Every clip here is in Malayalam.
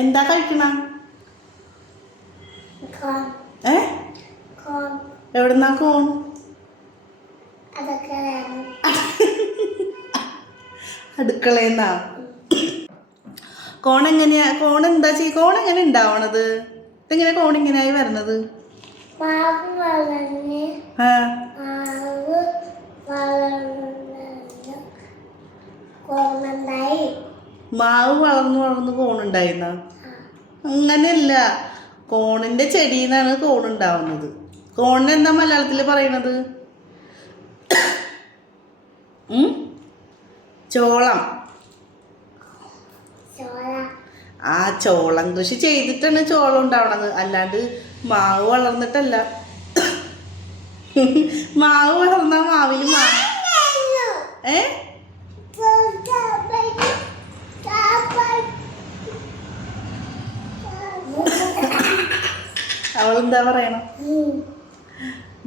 എന്താ കഴിക്കണ? എവിടുന്നാ കോൺ? അടുക്കളന്നാ. കോൺ എങ്ങനെയാ? കോൺ എന്താ ചെയ്യ? കോൺ എങ്ങനെ ഉണ്ടാവണത്? ഇതെങ്ങനെ കോൺ ഇങ്ങനെയായി വരണത്? മാവ് വളർന്നു വളർന്ന് കോണുണ്ടായിരുന്ന? അങ്ങനെയല്ല, കോണിന്റെ ചെടിന്നാണ് കോൺ ഉണ്ടാവുന്നത്. കോണിന് എന്താ മലയാളത്തിൽ പറയണത്? ചോളം. ആ, ചോളം കൃഷി ചെയ്തിട്ടാണ് ചോളം ഉണ്ടാവണത്, അല്ലാണ്ട് മാവ് വളർന്നിട്ടല്ല. മാവ് വളർന്ന മാവിൽ അവളെന്താ പറയണ?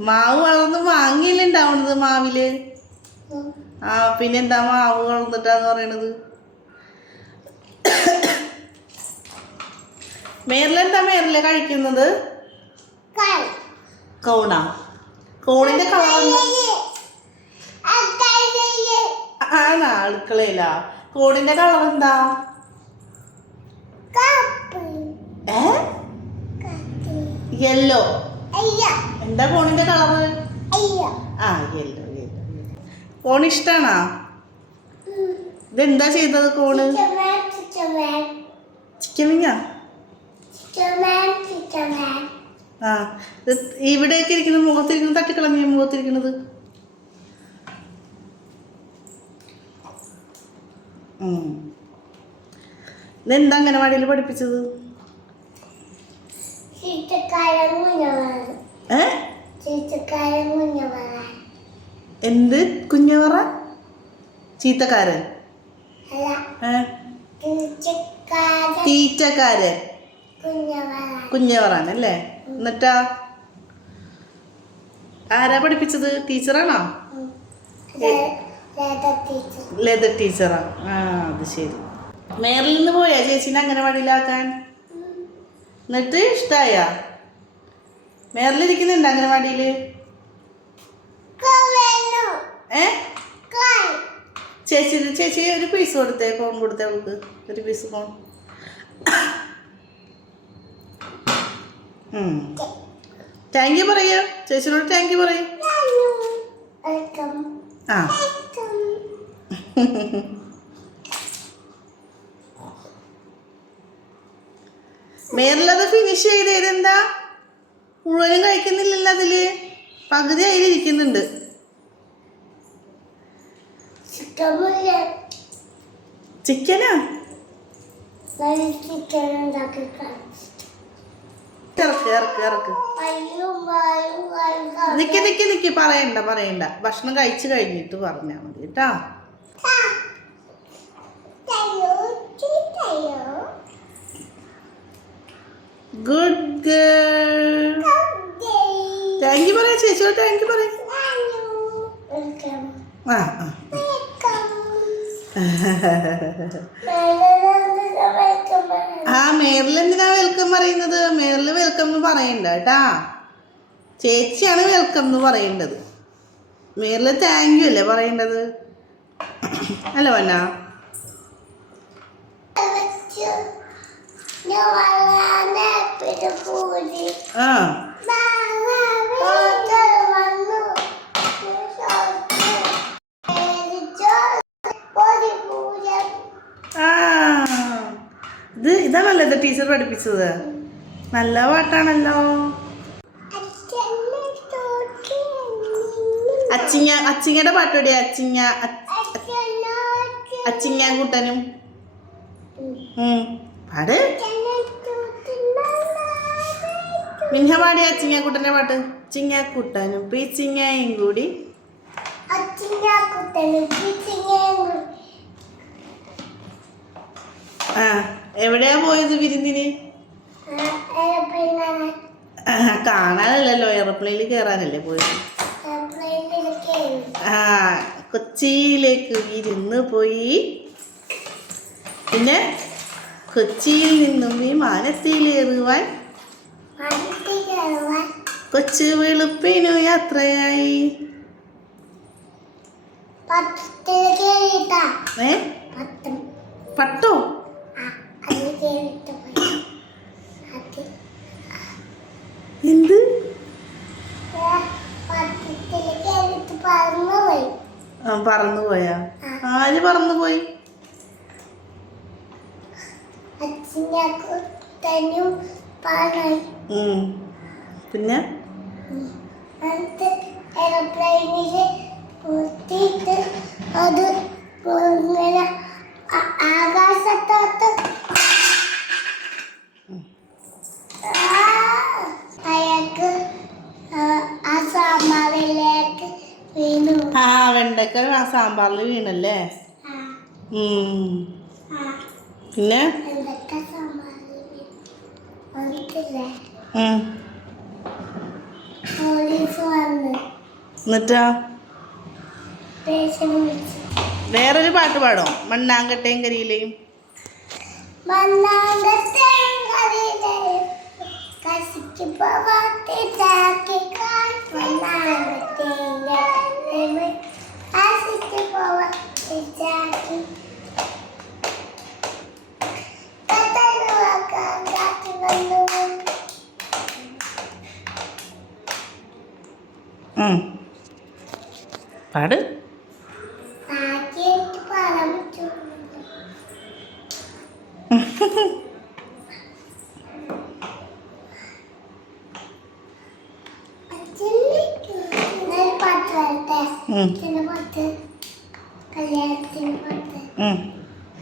മാവ് വളർന്ന് മാങ്ങയില്ല ഉണ്ടാവണത് മാവില്. ആ, പിന്നെന്താ മാവ് വളർന്നിട്ടാന്ന് പറയണത്? മേറിലെന്താ മേറില് കഴിക്കുന്നത്? കോണാ? കോണിന്റെ കളർ ആണാ? അടുക്കളയിലാ? കോണിന്റെ കളർ എന്താ? യെല്ലോ. എന്താ കോണിന്റെ കളറ്? ആ, യെല്ലോ. കോൺ ഇഷ്ടാണോ? ഇതെന്താ ചെയ്തത് കോണ്? ചിക്കൻ വിങ്ങാ? ആ, ഇവിടെയൊക്കെ ഇരിക്കുന്നത് മുഖത്തിരിക്കുന്നത് തട്ടിക്കളഞ്ഞ മുഖത്തിരിക്കുന്നത്. ഇതെന്താ അംഗനവാടിയിൽ പഠിപ്പിച്ചത്? എന്ത് കുഞ്ഞവറ? ചീത്തക്കാരൻ? തീറ്റക്കാരൻ? കുഞ്ഞവറാനല്ലേ? എന്നിട്ടാ ആരാ പഠിപ്പിച്ചത്? ടീച്ചറാണോ? ലത ടീച്ചറാ? ആ, അത് ശരി. മേറിൽ നിന്ന് പോയാ ചേച്ചിനെ അംഗനവാടിയിലാക്കാൻ? എന്നിട്ട് ഇഷ്ടായ? മേറിലിരിക്കുന്നുണ്ട് അംഗനവാടിയില്? ചേച്ചി ഒരു പീസ് കൊടുത്തേ, കോൺ കൊടുത്തേ അവൾക്ക്. ഒരു പീസ് കോൺ. താങ്ക് യു പറയ, ചേച്ചിനോട് താങ്ക് യു പറയ. ആ, മേറിലത് ഫിനിഷ് ചെയ്ത്. ഇതെന്താ മുഴുവനും കഴിക്കുന്നില്ലല്ലോ? അതില് പകുതി അതിലിരിക്കുന്നുണ്ട്. ചിക്കനാ? ഇറക്ക്. നിക്ക് പറയണ്ട. ഭക്ഷണം കഴിച്ചു കഴിഞ്ഞിട്ട് പറഞ്ഞാ മതി കേട്ടാ. Good girl. താങ്ക് യു പറയാ, ചേച്ചിയോട് താങ്ക് യു പറയാ. ആ, മേറിൽ എന്തിനാ വെൽക്കം പറയുന്നത്? മേറിൽ വെൽക്കം എന്ന് പറയണ്ട കേട്ടാ. ചേച്ചിയാണ് വെൽക്കം എന്ന് പറയേണ്ടത്. മേറിൽ താങ്ക് യു അല്ലേ പറയേണ്ടത്? അല്ല വന്ന? ആ, ഇതാണല്ലോ ഇത് ടീച്ചർ പഠിപ്പിച്ചത്. നല്ല പാട്ടാണല്ലോ. അച്ചിങ്ങയുടെ പാട്ടോടെ? അച്ചിങ്ങ കൂട്ടനും പാട്. മിൻഹ പാടിയ അച്ചിങ്ങാക്കുട്ടൻ്റെ പാട്ട്. ചിങ്ങാക്കുട്ടനും പീച്ചിങ്ങയും കൂടി. ആ, എവിടെയാ പോയത് വിരുന്നിന്? കാണാനല്ലല്ലോ, എയർപ്ലെയിനിൽ കയറാനല്ലേ പോയത്. ആ, കൊച്ചിയിലേക്ക് വിരുന്ന് പോയി. പിന്നെ കൊച്ചിയിൽ നിന്നും വിമാനത്തിലേറുവാൻ കൊച്ചു വെളുപ്പിനു യാത്രയായി. പട്ടോ? എന്ത്? പറന്നുപോയാ? ആര് പറന്നുപോയി? പിന്നെ എയർപ്ലെയിനില് അത് ഇങ്ങനെ ആകാശത്തോട്ട് അയാൾക്ക് ആ സാമ്പാറിലേക്ക് വീണു. ആ വെണ്ടക്ക ആ സാമ്പാറിൽ വീണല്ലേ? പിന്നെ എന്നിട്ടാ വേറൊരു പാട്ട് പാടോ? മണ്ണാങ്കട്ടയും കരിയിലെയും.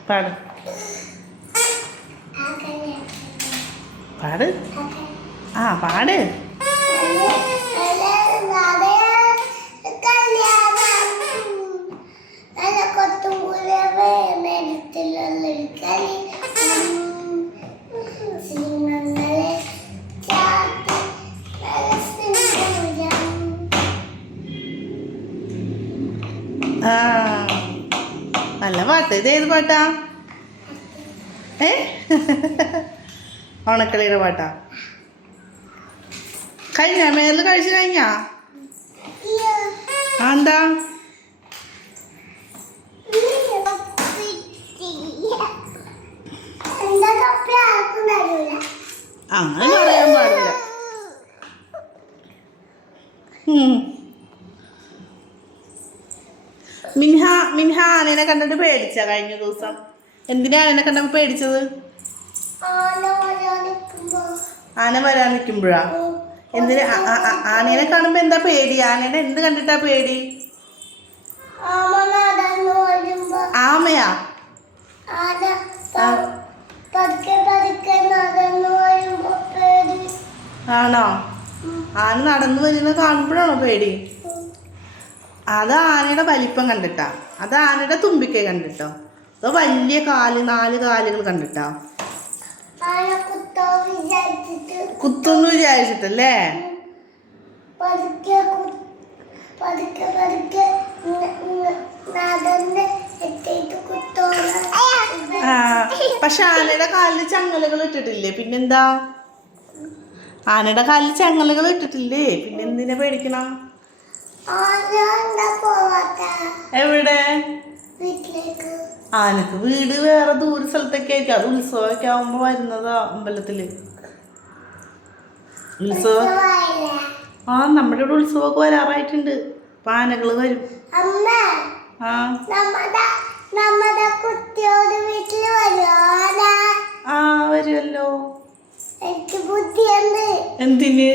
പാട്. പാട് പാട്. ആ പാട്. ആ നല്ല പാട്ട്. ഇത് ഏത് പാട്ടാ? ഓണക്കളിയുടെ പാട്ടാ? കഴിഞ്ഞ മേളിൽ കഴിച്ചു കഴിഞ്ഞാ? എന്താ അങ്ങനെ പറയാൻ പാടില്ല. മിൻഹ ആനേനെ കണ്ടിട്ട് പേടിച്ച കഴിഞ്ഞ ദിവസം? എന്തിനാ ആനേനെ കണ്ടപ്പോ പേടിച്ചത്? ആന വരാൻ നിൽക്കുമ്പോഴാ? എന്തിനാ ആനേനെ കാണുമ്പോ എന്താ പേടി? ആനേനെ എന്ത് കണ്ടിട്ടാ പേടി? ആമയാ? ആണോ? ആന നടന്നു വരുന്ന കാണുമ്പോഴാണോ പേടി? അത് ആനയുടെ വലിപ്പം കണ്ടിട്ടാ? അത് ആനയുടെ തുമ്പിക്കൈ കണ്ടിട്ടോ? അതോ വലിയ കാല് 4 കാലുകൾ കണ്ടിട്ടാ? കുത്തൊന്നു വിചാരിച്ചിട്ടല്ലേ? പക്ഷെ ആനയുടെ കാലിൽ ചങ്ങലകൾ ഇട്ടിട്ടില്ലേ? പിന്നെന്താ? ആനയുടെ കാലിൽ ചങ്ങലകൾ ഇട്ടിട്ടില്ലേ? പിന്നെന്തിനാ പേടിക്കണം? എവിടെ? ആനക്ക് വീട് വേറെ ദൂര സ്ഥലത്തൊക്കെ ആയിരിക്കും. അത് ഉത്സവമൊക്കെ ആവുമ്പോ വരുന്നതാ അമ്പലത്തില്. ഉത്സവം നമ്മുടെ ഇവിടെ ഉത്സവമൊക്കെ വരാറായിട്ടുണ്ട്. അപ്പൊ ആനകള് വരും. വരുമല്ലോ. എന്തിന്?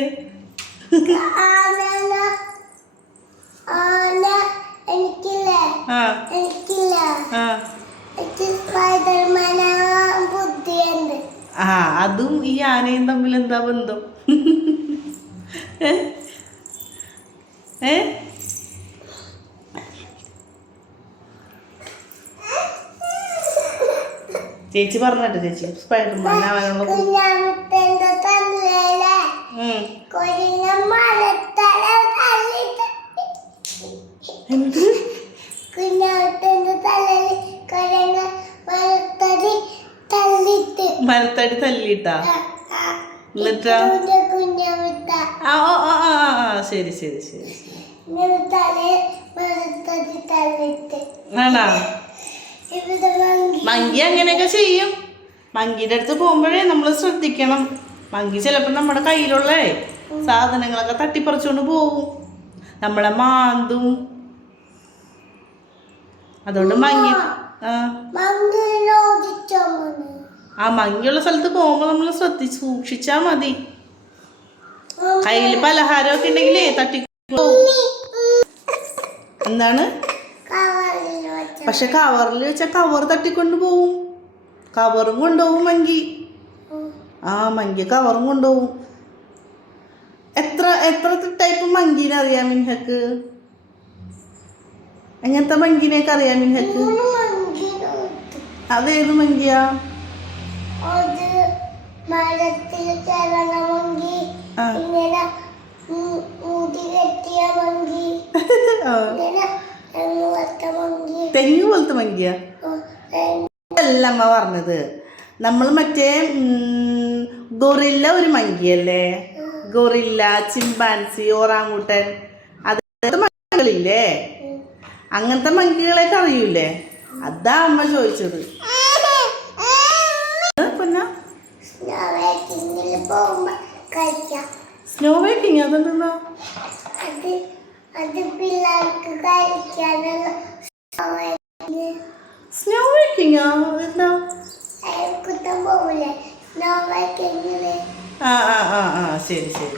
അതും ഈ ആനയും തമ്മിൽ എന്താ ബന്ധം? ചേച്ചി പറഞ്ഞിട്ട് ചേച്ചി സ്പൈഡർമാൻ ആവാനുള്ള എന്ത്? കുഞ്ഞാട്ടന്റെ തലയിൽ തള്ളിട്ട് മരത്തടി തല്ലിട്ടാ എന്നിട്ടാ കുഞ്ഞമിട്ട ആ ഓ ആ ആ ആ, ആ ശരി ശരി ശരി തലേ മരത്തടി തള്ളിട്ട് ആണാ ഇവിടെ മങ്കി മങ്കി അങ്ങനെയൊക്കെ ചെയ്യും. മങ്കിയുടെ അടുത്ത് പോകുമ്പോഴേ നമ്മൾ ശ്രദ്ധിക്കണം. മങ്കി ചിലപ്പോൾ നമ്മുടെ കയ്യിലുള്ള സാധനങ്ങളൊക്കെ തട്ടിപ്പറിച്ചുകൊണ്ട് പോവും, നമ്മളെ മാന്തും. അതുകൊണ്ട് മങ്കി മങ്കിനോദിച്ചോ ആ മങ്കിയുള്ള സ്ഥലത്ത് പോകുമ്പോൾ നമ്മൾ സൂക്ഷിച്ചാൽ മതി. കയ്യിൽ പലഹാരമൊക്കെ ഉണ്ടെങ്കിലേ തട്ടി എന്താണ്. പക്ഷെ കവറിൽ വെച്ചാൽ കവർ തട്ടിക്കൊണ്ട് പോവും. കവറും കൊണ്ടുപോകും മങ്കി. ആ മങ്കി കവറും കൊണ്ടുപോകും. എത്ര എത്ര ടൈപ്പ് മങ്കീനെ അറിയാം മിൻഹക്ക്? എങ്ങനത്തെ മങ്കീനെയൊക്കെ അറിയാം മിൻഹക്ക്? അതേത് മങ്കിയാ? അത് മരത്തിൽ കയറണ മങ്കി, ഇങ്ങനെ മുടി കെട്ടിയ മങ്കി, ഇങ്ങനെ തെങ്ങ് പോലത്തെ മങ്കിയാ അല്ല അമ്മ പറഞ്ഞത്. നമ്മൾ മറ്റേ ഗൊറില്ല ഒരു മങ്കിയല്ലേ, ഗൊറില്ല, ചിമ്പാൻസി, ഓറാങ്ങൂട്ടൻ, അതത്തെ മങ്കികളില്ലേ, അങ്ങനത്തെ മങ്കികളെയൊക്കെ അറിയൂലേ? അതാ അമ്മ ചോദിച്ചത്. സ്നോ വേക്കിങ് അതെന്താ? അത് പിള്ളേർക്ക് കഴിക്കാനുള്ള സ്നോ വേക്കിങ്ങാ അതെന്താ? കുത്തം പോകൂലേ സ്നോ വൈക്കിങ്ങില്. ആ ആ ആ ആ ശരി ശരി.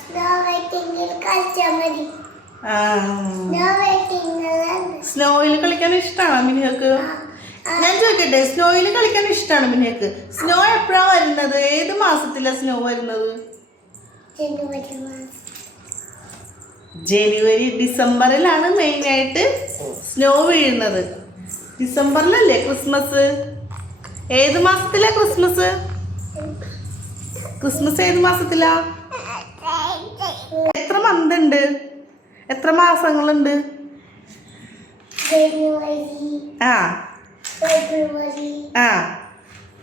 സ്നോ വൈക്കിങ്ങിൽ കളിച്ചാൽ മതി. ആ സ്നോ വൈക്കിങ്ങിലാണ്. സ്നോയിൽ കളിക്കാൻ ഇഷ്ടമാണോ മിനിഹക്ക്? ഞാൻ ചോദിക്കട്ടെ, സ്നോയിൽ കളിക്കാൻ ഇഷ്ടമാണ് മിനിഹക്ക്? സ്നോ എപ്പോഴാ വരുന്നത്? ഏത് മാസത്തിലാ സ്നോ വരുന്നത്? ജനുവരി ഡിസംബറിലാണ് മെയിനായിട്ട് സ്നോ വീഴുന്നത്. ഡിസംബറിലല്ലേ ക്രിസ്മസ്? ഏത് മാസത്തിലാ ക്രിസ്മസ്? ക്രിസ്മസ് ഏത് മാസത്തിലാ? എത്ര മന്ത് ഉണ്ട്? എത്ര മാസങ്ങളുണ്ട്? ആ ഫെബ്രുവരി, ആ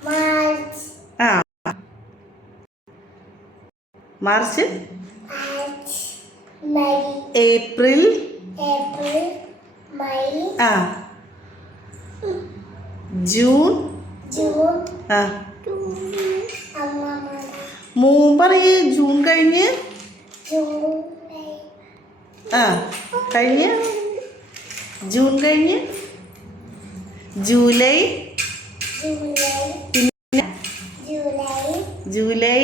മാർച്ച്, ആ March, May, April, April, May, ആ ജൂൺ, ജൂൺ, ആ അമ്മ മൂമ്പറയ് ജൂൺ കഴിഞ്ഞ്, ജൂലൈ, ആ കഴിഞ്ഞ് ജൂൺ കഴിഞ്ഞ് ജൂലൈ, ജൂലൈ, പിന്നെ ജൂലൈ, ജൂലൈ